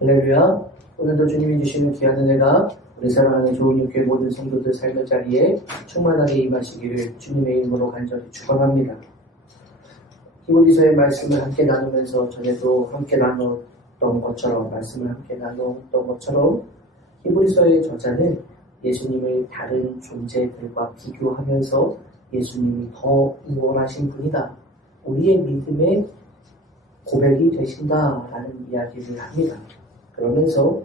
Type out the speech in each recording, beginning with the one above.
할렐루야. 오늘도 주님이 주시는 귀한 은혜가 우리 사랑하는 좋은 육교의 모든 성도들 삶의 자리에 충만하게 임하시기를 주님의 이름으로 간절히 축원합니다. 히브리서의 말씀을 함께 나누면서 전에도 함께 나눴던 것처럼 말씀을 함께 나눴던 것처럼 히브리서의 저자는 예수님을 다른 존재들과 비교하면서 예수님이 더 우월하신 분이다. 우리의 믿음의 고백이 되신다라는 이야기를 합니다. 그러면서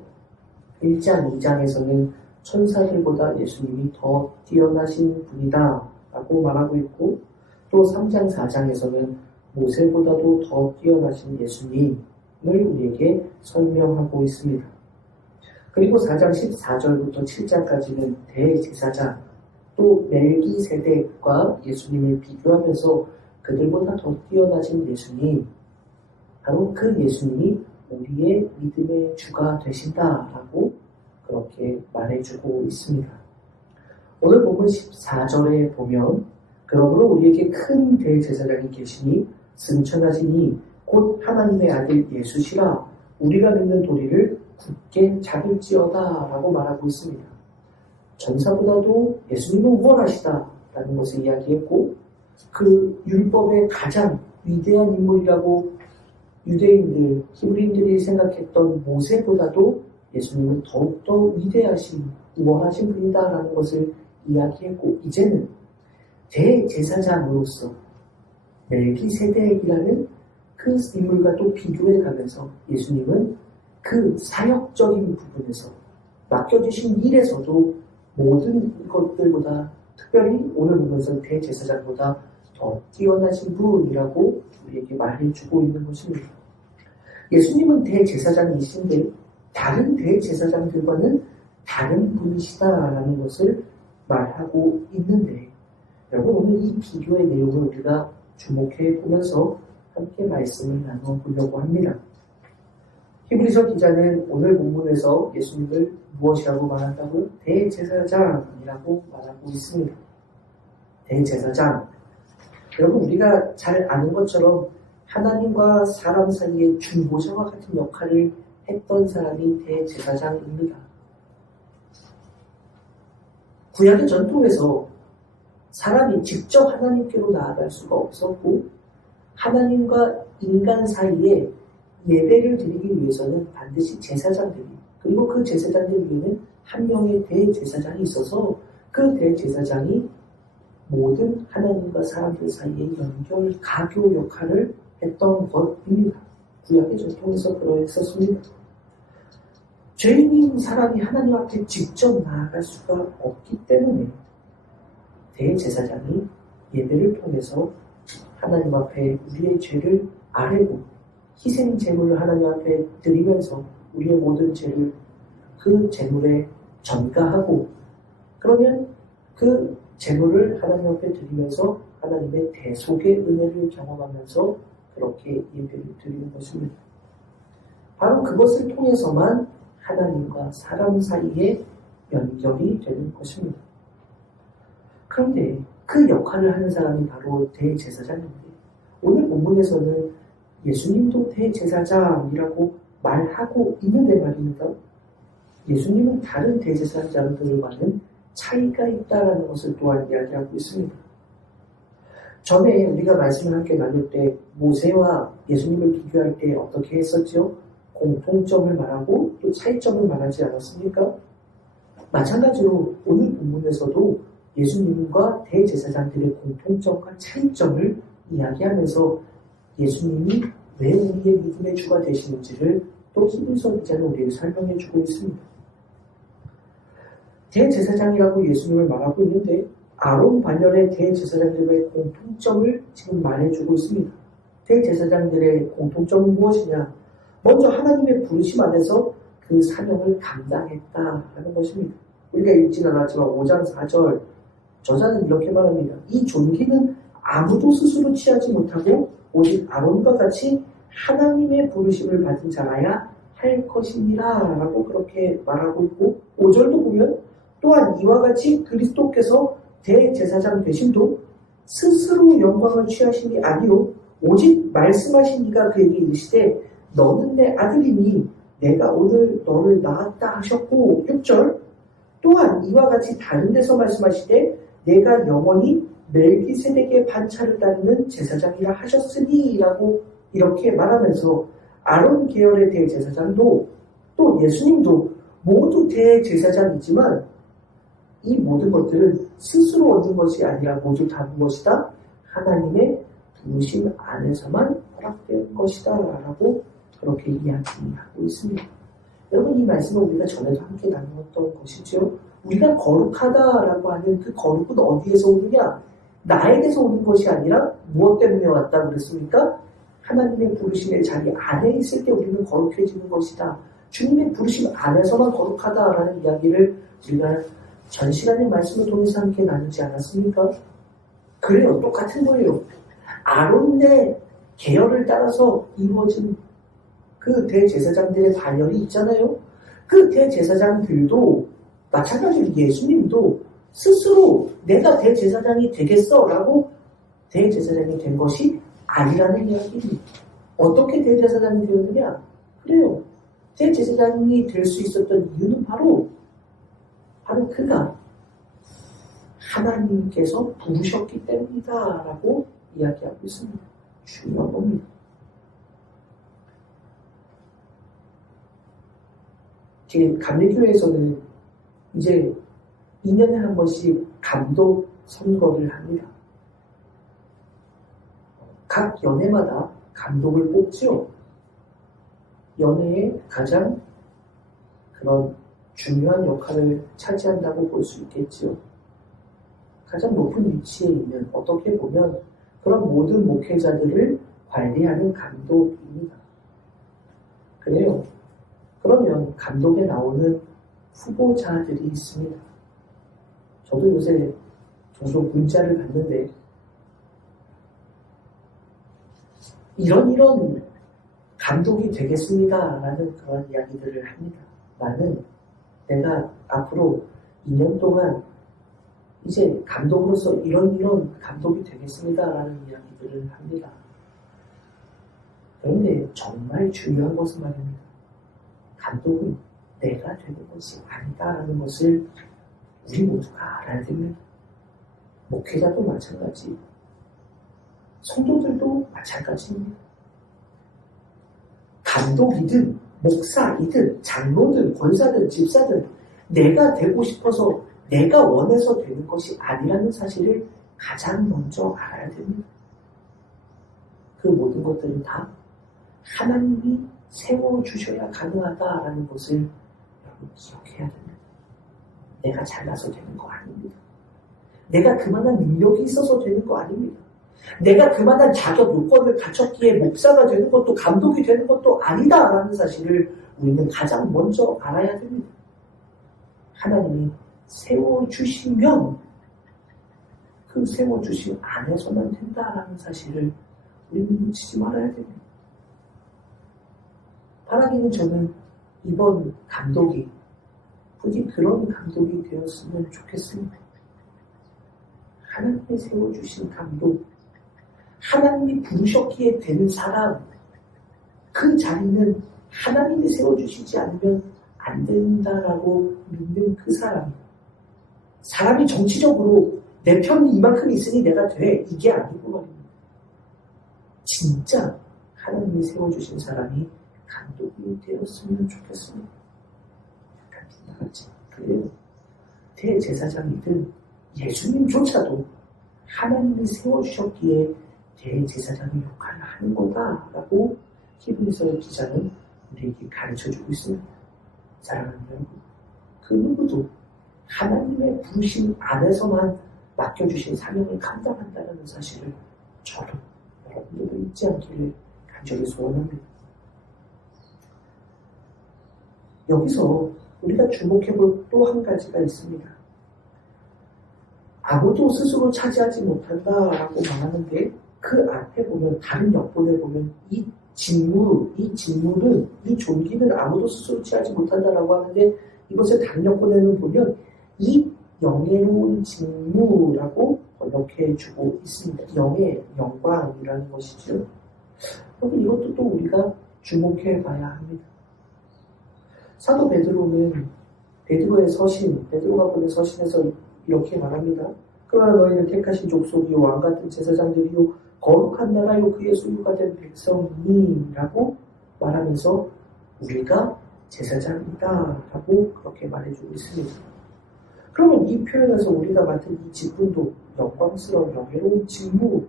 1장, 2장에서는 천사들보다 예수님이 더 뛰어나신 분이다 라고 말하고 있고, 또 3장, 4장에서는 모세보다도 더 뛰어나신 예수님을 우리에게 설명하고 있습니다. 그리고 4장 14절부터 7장까지는 대제사장, 또 멜기세덱과 예수님을 비교하면서 그들보다 더 뛰어나신 예수님, 바로 그 예수님이 우리의 믿음의 주가 되신다라고 그렇게 말해주고 있습니다. 오늘 본문 14절에 보면, 그러므로 우리에게 큰 대제사장이 계시니 승천하시니 곧 하나님의 아들 예수시라. 우리가 믿는 도리를 굳게 잡을지어다 라고 말하고 있습니다. 전사보다도 예수님은 우월하시다라는 것을 이야기했고, 그 율법의 가장 위대한 인물이라고 유대인들, 히브리인들이 생각했던 모세보다도 예수님은 더욱더 위대하신, 우월하신 분이다라는 것을 이야기했고, 이제는 대제사장으로서 멜기세덱이라는 그 인물과 또 비교해가면서 예수님은 그 사역적인 부분에서 맡겨주신 일에서도 모든 것들보다 특별히 오늘 보면서 대제사장보다 더 뛰어나신 분이라고 우리에게 말해주고 있는 것입니다. 예수님은 대제사장이신데 다른 대제사장들과는 다른 분이시다라는 것을 말하고 있는데, 여러분 오늘 이 비교의 내용을 우리가 주목해 보면서 함께 말씀을 나눠보려고 합니다. 히브리서 기자는 오늘 본문에서 예수님을 무엇이라고 말한다고요? 대제사장이라고 말하고 있습니다. 대제사장. 여러분 우리가 잘 아는 것처럼 하나님과 사람 사이의 중보자와 같은 역할을 했던 사람이 대제사장입니다. 구약의 전통에서 사람이 직접 하나님께로 나아갈 수가 없었고, 하나님과 인간 사이에 예배를 드리기 위해서는 반드시 제사장들이, 그리고 그 제사장들 위에는 한 명의 대제사장이 있어서 그 대제사장이 모든 하나님과 사람들 사이의 연결, 가교 역할을 했던 것입니다. 구약의 전통에서 그러했었습니다. 죄인인 사람이 하나님 앞에 직접 나아갈 수가 없기 때문에 대제사장이 예배를 통해서 하나님 앞에 우리의 죄를 아뢰고 희생 제물을 하나님 앞에 드리면서 우리의 모든 죄를 그 제물에 전가하고, 그러면 그 제물을 하나님 앞에 드리면서 하나님의 대속의 은혜를 경험하면서 그렇게 예배를 드리는 것입니다. 바로 그것을 통해서만 하나님과 사람 사이에 연결이 되는 것입니다. 그런데 그 역할을 하는 사람이 바로 대제사장인데, 오늘 본문에서는 예수님도 대제사장이라고 말하고 있는데 말입니다. 예수님은 다른 대제사장들과는 차이가 있다는 것을 또한 이야기하고 있습니다. 전에 우리가 말씀을 함께 나눌 때 모세와 예수님을 비교할 때 어떻게 했었죠? 공통점을 말하고 또 차이점을 말하지 않았습니까? 마찬가지로 오늘 본문에서도 예수님과 대제사장들의 공통점과 차이점을 이야기하면서 예수님이 왜 우리의 믿음의 주가 되시는지를 또 히브리서 기자는 우리에게 설명해 주고 있습니다. 대제사장이라고 예수님을 말하고 있는데 아론 반열의 대제사장들의 공통점을 지금 말해주고 있습니다. 대제사장들의 공통점은 무엇이냐? 먼저 하나님의 부르심 안에서 그 사명을 감당했다라는 것입니다. 우리가 읽지는 않았지만 5장 4절 저자는 이렇게 말합니다. 이 존귀는 아무도 스스로 취하지 못하고 오직 아론과 같이 하나님의 부르심을 받은 자라야 할 것이니라 라고 그렇게 말하고 있고, 5절도 보면 또한 이와 같이 그리스도께서 대제사장 되심도 스스로 영광을 취하신 게 아니요 오직 말씀하신 이가 그에게 이르시되 너는 내 아들이니 내가 오늘 너를 낳았다 하셨고 6절 또한 이와 같이 다른 데서 말씀하시되 내가 영원히 멜기세덱의 반차를 따르는 제사장이라 하셨으니 라고 이렇게 말하면서 아론 계열의 대제사장도 또 예수님도 모두 대제사장이지만 이 모든 것들은 스스로 얻은 것이 아니라 모두 다 무엇이다? 하나님의 부르심 안에서만 허락된 것이다 라고 그렇게 이야기하고 있습니다. 여러분 이 말씀을 우리가 전에도 함께 나누었던 것이죠. 우리가 거룩하다라고 하는 그 거룩은 어디에서 오느냐? 나에게서 오는 것이 아니라 무엇 때문에 왔다고 그랬습니까? 하나님의 부르심의 자리 안에 있을 때 우리는 거룩해지는 것이다. 주님의 부르심 안에서만 거룩하다라는 이야기를 우리가 전 시간의 말씀을 통해서 함께 나누지 않았습니까? 그래요. 똑같은 거예요. 아론의 계열을 따라서 이루어진 그 대제사장들의 반열이 있잖아요. 그 대제사장들도 마찬가지로 예수님도 스스로 내가 대제사장이 되겠어 라고 대제사장이 된 것이 아니라는 이야기입니다. 어떻게 대제사장이 되었느냐? 그래요. 대제사장이 될 수 있었던 이유는 바로 그가 하나님께서 부르셨기 때문이다 라고 이야기하고 있습니다. 중요한 겁니다. 감리교회에서는 이제 2년에 한 번씩 감독 선거를 합니다. 각 연회마다 감독을 뽑죠. 연회의 가장 그런 중요한 역할을 차지한다고 볼 수 있겠죠. 가장 높은 위치에 있는, 어떻게 보면 그런 모든 목회자들을 관리하는 감독입니다. 그래요. 그러면 감독에 나오는 후보자들이 있습니다. 저도 요새 종종 문자를 받는데 이런 감독이 되겠습니다 라는 그런 이야기들을 합니다. 나는 내가 앞으로 2년 동안 이제 감독으로서 이런 감독이 되겠습니다 라는 이야기들을 합니다. 그런데 정말 중요한 것은 말입니다. 감독은 내가 되는 것이 아니다라는 것을 우리 모두가 알아야 됩니다. 목회자도 마찬가지, 성도들도 마찬가지입니다. 감독이든 목사이든 장로든 권사든 집사든 내가 되고 싶어서 내가 원해서 되는 것이 아니라는 사실을 가장 먼저 알아야 됩니다. 그 모든 것들은 다 하나님이 세워주셔야 가능하다라는 것을 여러분 기억해야 됩니다. 내가 잘나서 되는 거 아닙니다. 내가 그만한 능력이 있어서 되는 거 아닙니다. 내가 그만한 자격 요건을 갖췄기에 목사가 되는 것도 감독이 되는 것도 아니다라는 사실을 우리는 가장 먼저 알아야 됩니다. 하나님이 세워주시면 그 세워주신 안에서만 된다라는 사실을 우리는 놓치지 말아야 됩니다. 바라기는 저는 이번 감독이 부디 그런 감독이 되었으면 좋겠습니다. 하나님이 세워주신 감독, 하나님이 부르셨기에 되는 사람, 그 자리는 하나님이 세워주시지 않으면 안 된다라고 믿는 그 사람이 정치적으로 내 편이 이만큼 있으니 내가 돼, 이게 아니고 말입니다. 진짜 하나님이 세워주신 사람이 감독이 되었으면 좋겠습니다. 그래요. 대제사장이든 예수님조차도 하나님이 세워주셨기에 대제사장의 역할을 하는 거다라고 히브리서 기자는 우리에게 가르쳐주고 있습니다. 사랑하는 여러분, 그 누구도 하나님의 부르심 안에서만 맡겨주신 사명을 감당한다는 사실을 저도 여러분들도 잊지 않기를 간절히 소원합니다. 여기서 우리가 주목해볼 또 한 가지가 있습니다. 아무도 스스로 차지하지 못한다라고 말하는데 그 앞에 보면, 다른 역본에 보면 이 직무는, 이 존귀는 아무도 스스로 취하지 못한다라고 하는데 이것을 다른 역본에는 보면 이 영예로운 직무라고 번역해주고 있습니다. 영의 영광이라는 것이죠. 그럼 이것도 또 우리가 주목해봐야 합니다. 사도 베드로는 베드로의 서신, 베드로가 보낸 서신에서 이렇게 말합니다. 그러나 너희는 택하신 족속이요 왕같은 제사장들이요 거룩한 나라요 그의 소유가 된 백성이라고 말하면서 우리가 제사장이다 라고 그렇게 말해주고 있습니다. 그러면 이 표현에서 우리가 맡은 이 직분도 영광스러운 영예로운 직무라고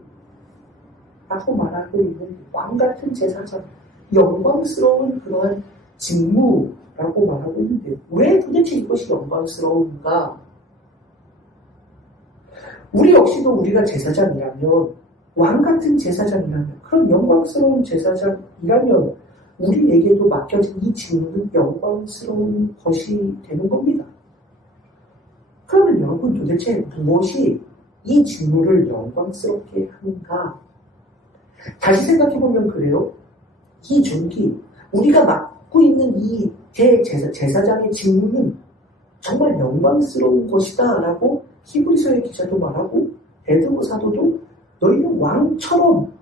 말하고 있는 왕같은 제사장, 영광스러운 그러한 직무라고 말하고 있는데 왜 도대체 이것이 영광스러운가? 우리 역시도 우리가 제사장이라면 왕같은 제사장이라면 그런 영광스러운 제사장이라면 우리에게도 맡겨진 이 직무는 영광스러운 것이 되는 겁니다. 그러면 여러분 도대체 무엇이 이 직무를 영광스럽게 하는가? 다시 생각해보면 그래요. 이 존귀, 우리가 맡고 있는 이 제사장의 직무는 정말 영광스러운 것이다 라고 히브리서의 기자도 말하고 베드로 사도도 너희는 왕처럼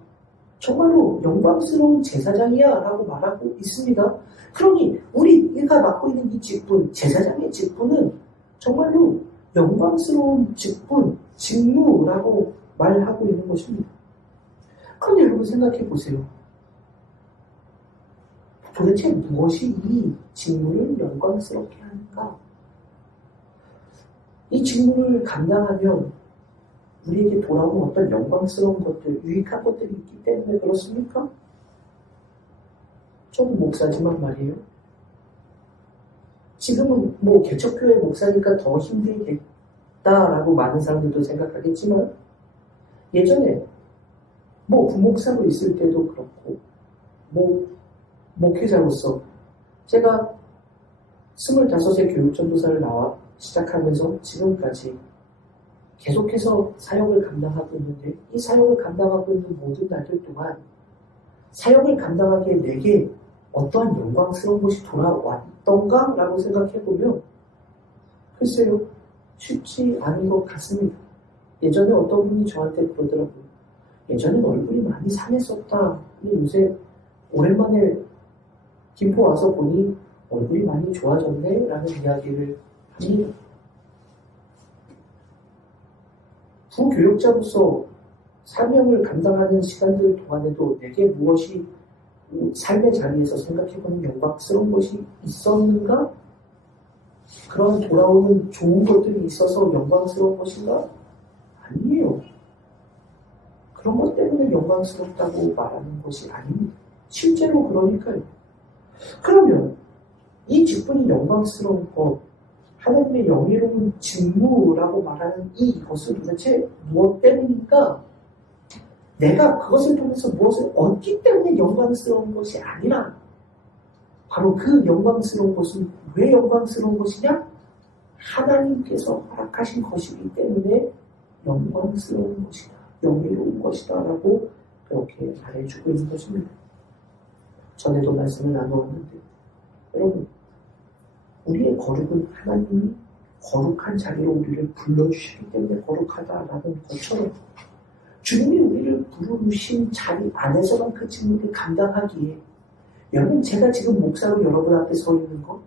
정말로 영광스러운 제사장이야 라고 말하고 있습니다. 그러니 우리가 맡고 있는 이 직분, 제사장의 직분은 정말로 영광스러운 직분, 직무라고 말하고 있는 것입니다. 그런데 여러분 생각해 보세요. 도대체 무엇이 이 직무를 영광스럽게 하는가? 이 직무를 감당하면 우리에게 돌아오는 어떤 영광스러운 것들, 유익한 것들이 있기 때문에 그렇습니까? 좀 목사지만 말이에요. 지금은 개척교회 목사니까 더 힘들겠다라고 많은 사람들도 생각하겠지만 예전에 부목사로 있을 때도 그렇고 목회자로서 제가 25세 교육전도사를 나와 시작하면서 지금까지 계속해서 사역을 감당하고 있는데 이 사역을 감당하고 있는 모든 날들 동안 사역을 감당하기에 내게 어떠한 영광스러운 것이 돌아왔던가? 라고 생각해보면 글쎄요, 쉽지 않은 것 같습니다. 예전에 어떤 분이 저한테 그러더라고요. 예전엔 얼굴이 많이 상했었다. 근데 요새 오랜만에 김포 와서 보니 얼굴이 많이 좋아졌네? 라는 이야기를 합니다. 부교육자로서 사명을 감당하는 시간들 동안에도 내게 무엇이 삶의 자리에서 생각해보는 영광스러운 것이 있었는가? 그런 돌아오는 좋은 것들이 있어서 영광스러운 것인가? 아니에요. 그런 것 때문에 영광스럽다고 말하는 것이 아닙니다. 실제로 그러니까요. 그러면 이 직분이 영광스러운 것, 하나님의 영예로운 직무라고 말하는 이것은 도대체 무엇 때문일까? 내가 그것을 통해서 무엇을 얻기 때문에 영광스러운 것이 아니라 바로 그 영광스러운 것은 왜 영광스러운 것이냐? 하나님께서 허락하신 것이기 때문에 영광스러운 것이다. 영예로운 것이다 라고 그렇게 말해주고 있는 것입니다. 전에도 말씀을 나누었는데 여러분 우리의 거룩은 하나님이 거룩한 자리로 우리를 불러주시기 때문에 거룩하다라는 것처럼 주님이 우리를 부르신 자리 안에서만 그 직무를 감당하기에 여러분 제가 지금 목사로 여러분 앞에 서 있는 것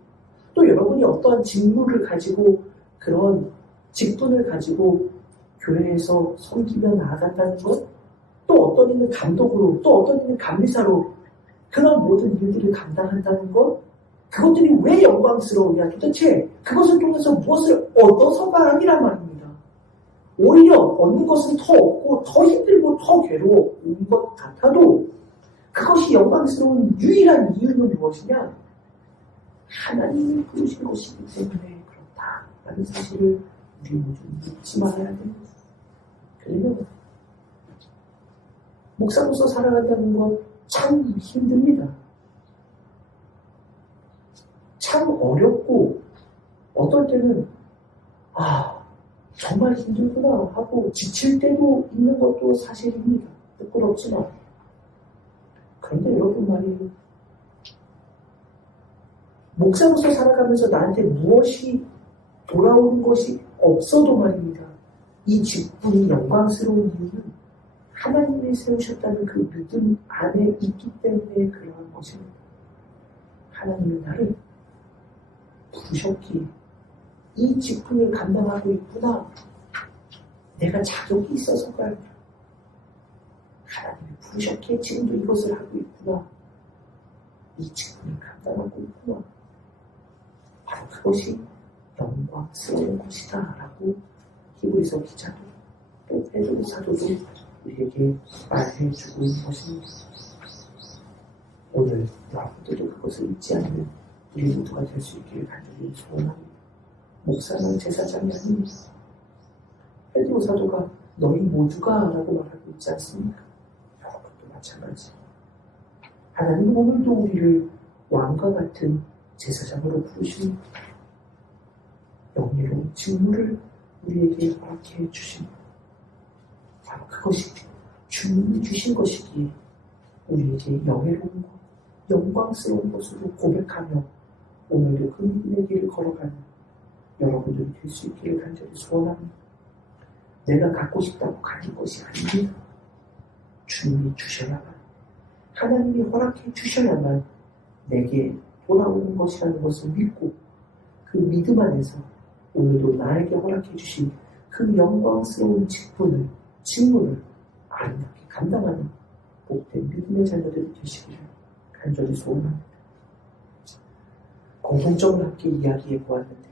또 여러분이 어떠한 직무를 가지고 그런 직분을 가지고 교회에서 섬기며 나아간다는 것 또 어떤 이는 감독으로 또 어떤 이는 감리사로 그런 모든 일들을 감당한다는 것 그것들이 왜 영광스러우냐 도대체 그것을 통해서 무엇을 얻어서가 아니란 말입니다. 오히려 얻는 것은 더 없고 더 힘들고 더 괴로운 것 같아도 그것이 영광스러운 유일한 이유는 무엇이냐? 하나님이 부르신 것이기 때문에 그렇다라는 사실을 우리 모두 잊지 말아야 됩니다. 그리고 목사로서 살아간다는 건 참 힘듭니다. 참 어렵고 어떨 때는 정말 힘들구나 하고 지칠 때도 있는 것도 사실입니다. 부끄럽지만 그런데 여러분 말이에요. 목사로서 살아가면서 나한테 무엇이 돌아오는 것이 없어도 말입니다. 이 직분이 영광스러운 이유는 하나님이 세우셨다는 그 믿음 안에 있기 때문에 그러한 것입니다. 하나님이 나를 부르셨기에 이 직분을 감당하고 있구나. 내가 자격이 있어서가 아니라 하나님이 부르셨기에 지금도 이것을 하고 있구나. 이 직분을 감당하고 있구나. 바로 그것이 영광스러운 것이다 라고 히브리서 기자도 또 베드로 사도도 우리에게 말해주고 있는 것입니다. 오늘 여러분들도 그것을 잊지 않는 우리 모두가 될 수 있기를 간절히 소원합니다. 목사는 제사장이 아닙니다. 베드로 사도가 너희 모두가 라고 말하고 있지 않습니까? 여러분도 마찬가지. 하나님은 오늘도 우리를 왕과 같은 제사장으로 부르십니다. 영예로운 직무를 우리에게 허락해 주십니다. 바로 그것이 주님이 주신 것이기에 우리에게 영예로운 것, 영광스러운 것으로 고백하며 오늘도 그 믿음의 길을 걸어가는 여러분들이 될 수 있기를 간절히 소원합니다. 내가 갖고 싶다고 가진 것이 아닙니다. 주님이 주셔야만, 하나님이 허락해 주셔야만 내게 돌아오는 것이라는 것을 믿고 그 믿음 안에서 오늘도 나에게 허락해 주신 그 영광스러운 직분을 아름답게 감당하는 복된 믿음의 자녀들이 되시기를 간절히 소원합니다. 공통점을 함께 이야기해 보았는데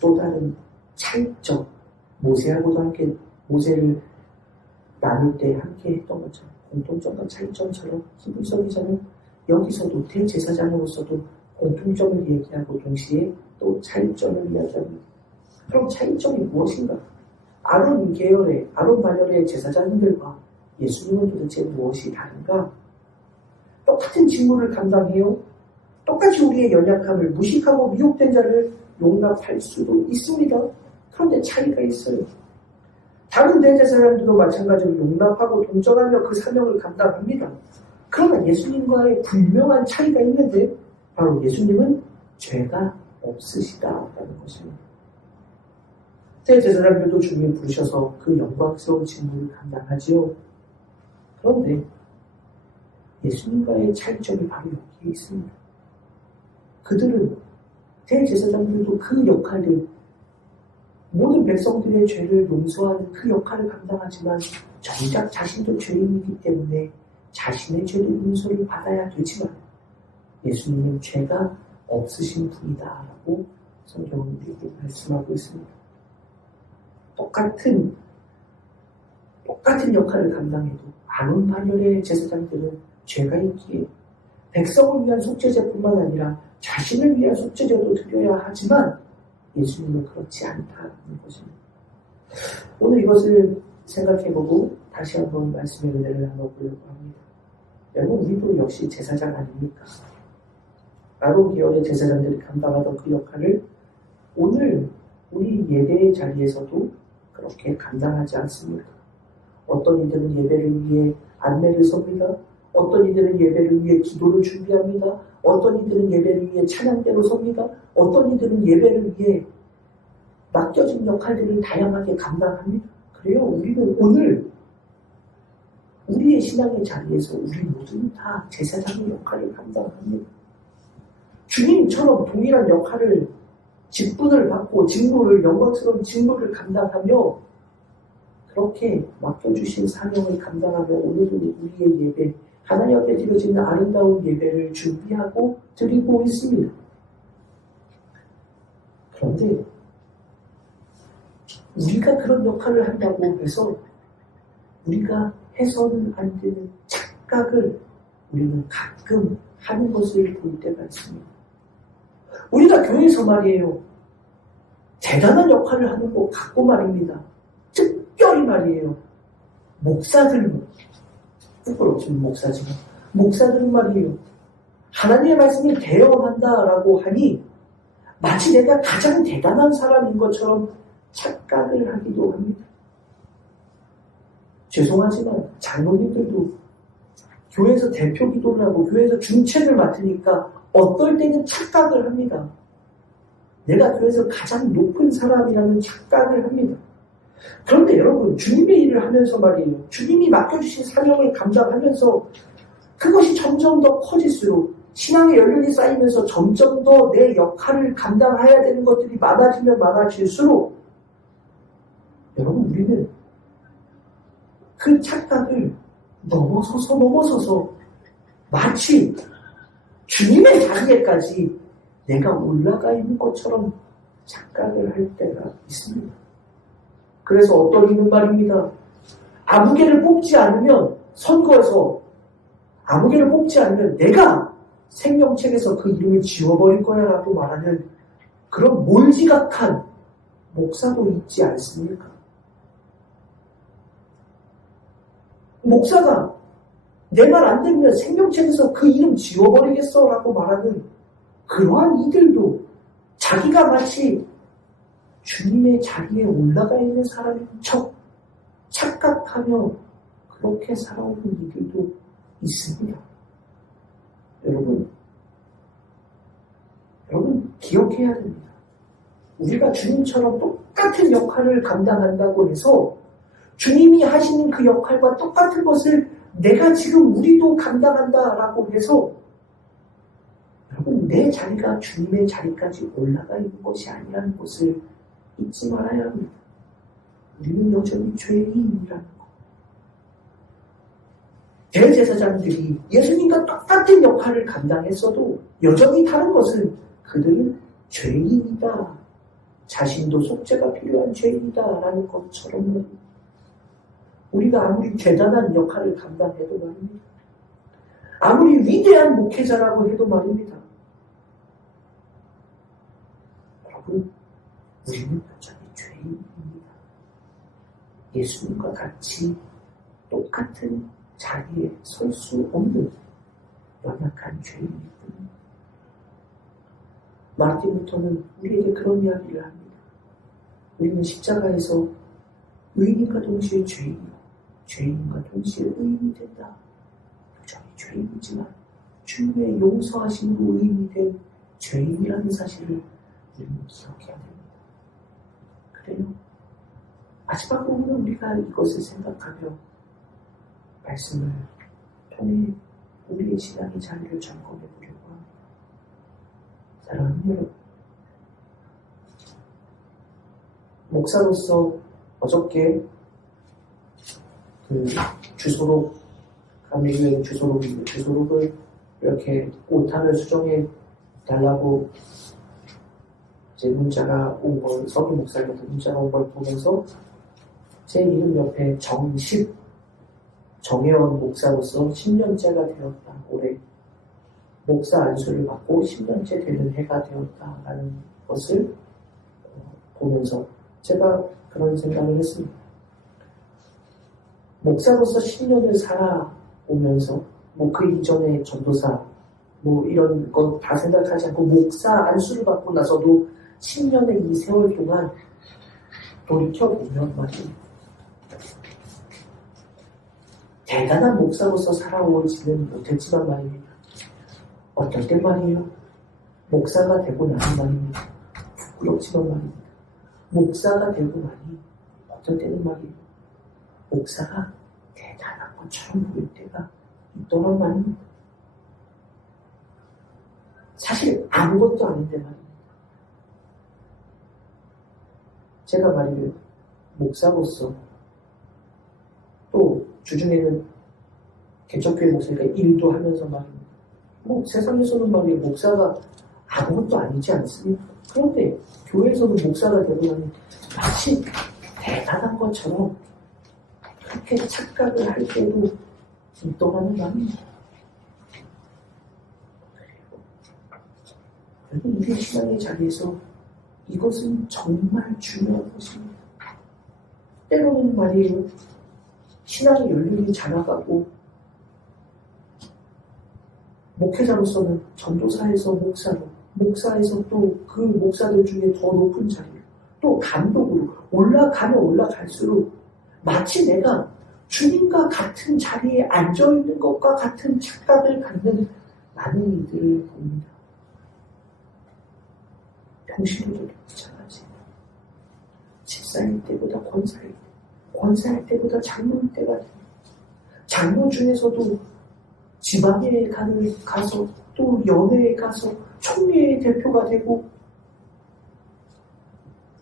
또 다른 차이점, 모세하고도 함께 모세를 나눌 때 함께 했던 것처럼 공통점과 차이점처럼 히브리서 기자는 여기서도 대제사장으로서도 공통점을 얘기하고 동시에 또 차이점을 이야기합니다. 그럼 차이점이 무엇인가? 아론 반열의 제사장들과 예수님은 도대체 무엇이 다른가? 똑같은 직무를 감당해요. 똑같이 우리의 연약함을 무식하고 미혹된 자를 용납할 수도 있습니다. 그런데 차이가 있어요. 다른 대제사장들도 마찬가지로 용납하고 동정하며 그 사명을 감당합니다. 그러나 예수님과의 분명한 차이가 있는데 바로 예수님은 죄가 없으시다라는 것입니다. 대제사장들도 주님이 부르셔서 그 영광스러운 직무를 감당하지요. 그런데 예수님과의 차이점이 바로 여기에 있습니다. 그들은 대제사장들도 그 역할을 모든 백성들의 죄를 용서하는 그 역할을 감당하지만 정작 자신도 죄인이기 때문에 자신의 죄를 용서를 받아야 되지만 예수님은 죄가 없으신 분이다 라고 성경은 우리에게 말씀하고 있습니다. 똑같은 역할을 감당해도 아론 반열의 제사장들은 죄가 있기에 백성을 위한 속죄제뿐만 아니라 자신을 위한 속죄제도 드려야 하지만 예수님은 그렇지 않다는 것입니다. 오늘 이것을 생각해보고 다시 한번 말씀의 은혜를 나눠보려고 합니다. 여러분, 우리도 역시 제사장 아닙니까? 아론 계열의 제사장들이 감당하던 그 역할을 오늘 우리 예배의 자리에서도 그렇게 감당하지 않습니까? 어떤 이들은 예배를 위해 안내를 섭니다. 어떤 이들은 예배를 위해 기도를 준비합니다. 어떤 이들은 예배를 위해 찬양대로 섭니다. 어떤 이들은 예배를 위해 맡겨진 역할들을 다양하게 감당합니다. 그래요. 우리는 오늘 우리의 신앙의 자리에서 우리 모두는 다 제사장의 역할을 감당합니다. 주님처럼 동일한 역할을 직분을 받고 영광스러운 직무를 감당하며 그렇게 맡겨주신 사명을 감당하며 오늘도 우리의 예배, 하나님 앞에 드려지는 아름다운 예배를 준비하고 드리고 있습니다. 그런데 우리가 그런 역할을 한다고 해서 우리가 해서는 안 되는 착각을 우리는 가끔 하는 것을 볼 때가 있습니다. 우리가 교회에서 말이에요. 대단한 역할을 하는 것 같고 말입니다. 특별히 말이에요. 목사들은, 부끄럽지만 목사들은 말이에요. 하나님의 말씀을 대언한다라고 하니 마치 내가 가장 대단한 사람인 것처럼 착각을 하기도 합니다. 죄송하지만 장로님들도 교회에서 대표 기도를 하고 교회에서 중책을 맡으니까 어떨 때는 착각을 합니다. 내가 교회에서 가장 높은 사람이라는 착각을 합니다. 그런데 여러분, 주님의 일을 하면서 말이에요. 주님이 맡겨주신 사명을 감당하면서 그것이 점점 더 커질수록 신앙의 연륜이 쌓이면서 점점 더 내 역할을 감당해야 되는 것들이 많아지면 많아질수록 여러분 우리는 그 착각을 넘어서서 마치 주님의 자리에까지 내가 올라가 있는 것처럼 착각을 할 때가 있습니다. 그래서 어떠리는 말입니다. 아무개를 뽑지 않으면 선거에서 아무개를 뽑지 않으면 내가 생명책에서 그 이름을 지워버릴 거야 라고 말하는 그런 몰지각한 목사도 있지 않습니까? 목사가 내 말 안 들으면 생명책에서 그 이름 지워버리겠어 라고 말하는 그러한 이들도 자기가 마치 주님의 자리에 올라가 있는 사람인 척 착각하며 그렇게 살아오는 이들도 있습니다. 여러분 기억해야 됩니다. 우리가 주님처럼 똑같은 역할을 감당한다고 해서 주님이 하시는 그 역할과 똑같은 것을 내가 지금 우리도 감당한다라고 해서 여러분 내 자리가 주님의 자리까지 올라가 있는 것이 아니라는 것을 잊지 말아야 합니다. 우리는 여전히 죄인이라는 것. 대제사장들이 예수님과 똑같은 역할을 감당했어도 여전히 다른 것은 그들은 죄인이다. 자신도 속죄가 필요한 죄인이다라는 것처럼 우리가 아무리 대단한 역할을 감당해도 말입니다. 아무리 위대한 목회자라고 해도 말입니다. 여러분, 우리는 여전히 죄인입니다. 예수님과 같이 똑같은 자리에 설 수 없는 연약한 죄인일 뿐입니다. 마틴 루터는 우리에게 그런 이야기를 합니다. 우리는 십자가에서 의인과 동시에 죄인과 동시에 의인이 된다. 여전히 죄인이지만 주님의 용서하심으로 의인이 된 죄인이라는 사실을 우리는 기억해야 됩니다. 그래요. 마지막 부분은 우리가 이것을 생각하며 말씀을 통해 우리의 신앙의 자리를 점검해 보려고 합니다. 사랑하는 여러분, 목사로서 어저께 그 주소록 감리교회 주소록인데 주소록을 이렇게 오타를 수정해 달라고 제 문자가 온 걸 서기 목사님한테 문자가 온 걸 보면서 제 이름 옆에 정혜원 목사로서 10년째가 되었다. 올해 목사 안수를 받고 10년째 되는 해가 되었다라는 것을 보면서 제가 그런 생각을 했습니다. 목사로서 10년을 살아오면서 그 이전에 전도사 이런 건 다 생각하지 않고 목사 안수를 받고 나서도 10년의 이 세월 동안 돌이켜보면 말입니다. 대단한 목사로서 살아오지는 못했지만 말입니다. 어떨 때 말이에요. 목사가 되고 나니 말입니다. 부끄럽지만 말입니다. 목사가 되고 나니 어떨 때는 말이에요. 목사가 대단한 것처럼 보일 때가 있더란 말입니다. 사실 아무것도 아닌데 말입니다. 제가 말이에요. 목사로서 또 주중에는 개척교회 목사니까 일도 하면서 말입니다. 세상에서는 말이에요. 목사가 아무것도 아니지 않습니까? 그런데 교회에서는 목사가 되고 나니 마치 대단한 것처럼 그렇게 착각을 할 때도 있더라는 말입니다. 그리고 우리 신앙의 자리에서 이것은 정말 중요한 것입니다. 때로는 말이에요. 신앙의 연륜이 자라가고 목회자로서는 전도사에서 목사로, 목사에서 또 그 목사들 중에 더 높은 자리로, 또 감독으로 올라가면 올라갈수록 마치 내가 주님과 같은 자리에 앉아있는 것과 같은 착각을 갖는 많은 이들을 봅니다. 병신들도 마찬가지. 집사일 때보다 권사일 때, 권사일 때보다 장로일 때가 됩니다. 장로 중에서도 지방에 가서 또 연회에 가서 총회의 대표가 되고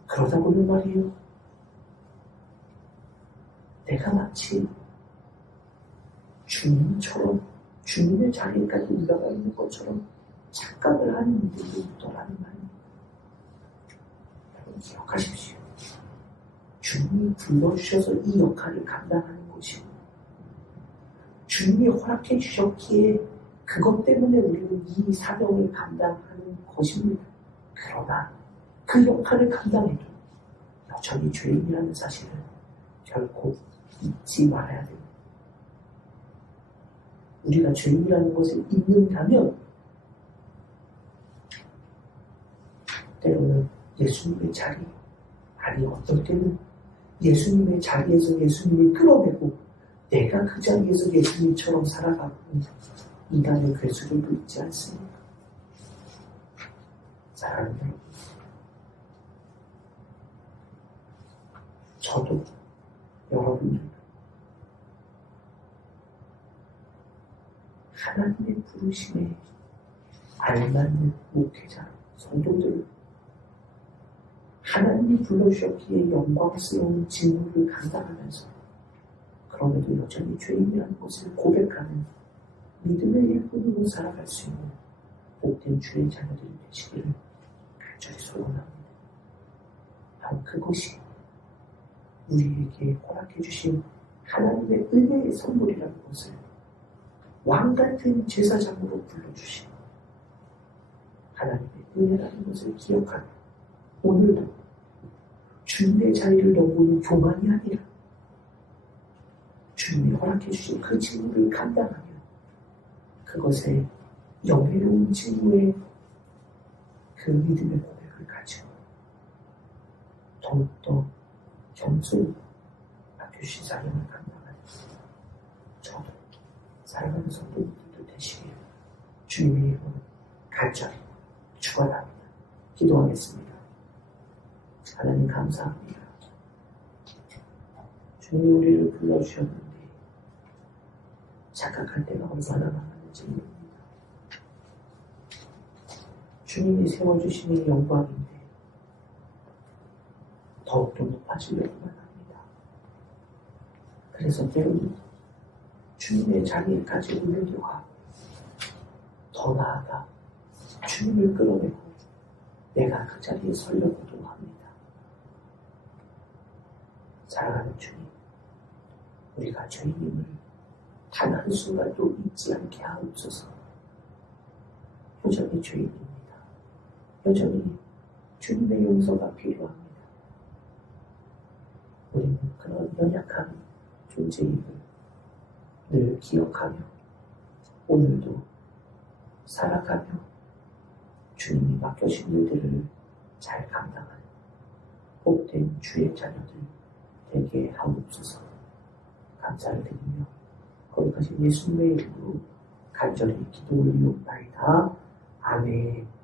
그러다 보면 말이에요. 내가 마치 주님처럼 주님의 자리까지 올라가 있는 것처럼 착각을 하는 분들도 있더라는 말입니다. 여러분 기억하십시오. 주님이 불러주셔서 이 역할을 감당하는 것이고 주님이 허락해 주셨기에 그것 때문에 우리는 이 사명을 감당하는 것입니다. 그러나 그 역할을 감당해도 여전히 죄인이라는 사실을 결코 잊지 말아야 됩니다. 우리가 죄인이라는 것을 잊는다면 때로는 예수님의 자리, 아니 어떨 때는 예수님의 자리에서 예수님을 끌어내고 내가 그 자리에서 예수님처럼 살아가고 이단의 괴수들도 있지 않습니까? 사랑하는 여러분, 저도 여러분들도 하나님의 부르심에 알맞는 목회자, 성도들, 하나님이 불러주셨기에 영광스러운 직무를 감당하면서 그럼에도 여전히 죄인이라는 것을 고백하는 믿음의 일꾼으로 살아갈 수 있는 복된 주의 자녀들이 되시기를 간절히 소원합니다. 바로 그것이 우리에게 허락해 주신 하나님의 은혜의 선물이라는 것을 왕같은 제사장으로 불러주신 하나님의 은혜라는 것을 기억하며 오늘도 주님의 자리를 넘보는 교만이 아니라 주님이 허락해 주신 그 직무를 감당하며 그것에 영예로운 직무의 그 믿음의 고백을 가지고 더욱더 겸손히 맡겨주신 사명을 감당하는 저도 사랑하는 성도님들도 되시기를 주님의 이름으로 간절히 축원합니다. 기도하겠습니다. 하나님 감사합니다. 주님이 우리를 불러주셨는데 착각할 때가 얼마나 많은지 모릅니다. 주님이 세워주시는 영광인데 더욱더 높아지려고만 합니다. 그래서 때로는 주님의 자리에까지 오르려고 하고 더 나아가 주님을 끌어내고 내가 그 자리에 서려고도 합니다. 사랑하는 주님, 우리가 죄인임을 단 한순간도 잊지 않게 하옵소서. 여전히 죄인입니다. 여전히 주님의 용서가 필요합니다. 우리는 그런 연약한 존재임을 늘 기억하며 오늘도 살아가며 주님이 맡겨신 일들을 잘 감당하는 복된 주의 자녀들 되게 하옵소서. 감사를 드리며 거기까지 예수님의 이름으로 간절히 기도 올리옵나이다. 아멘.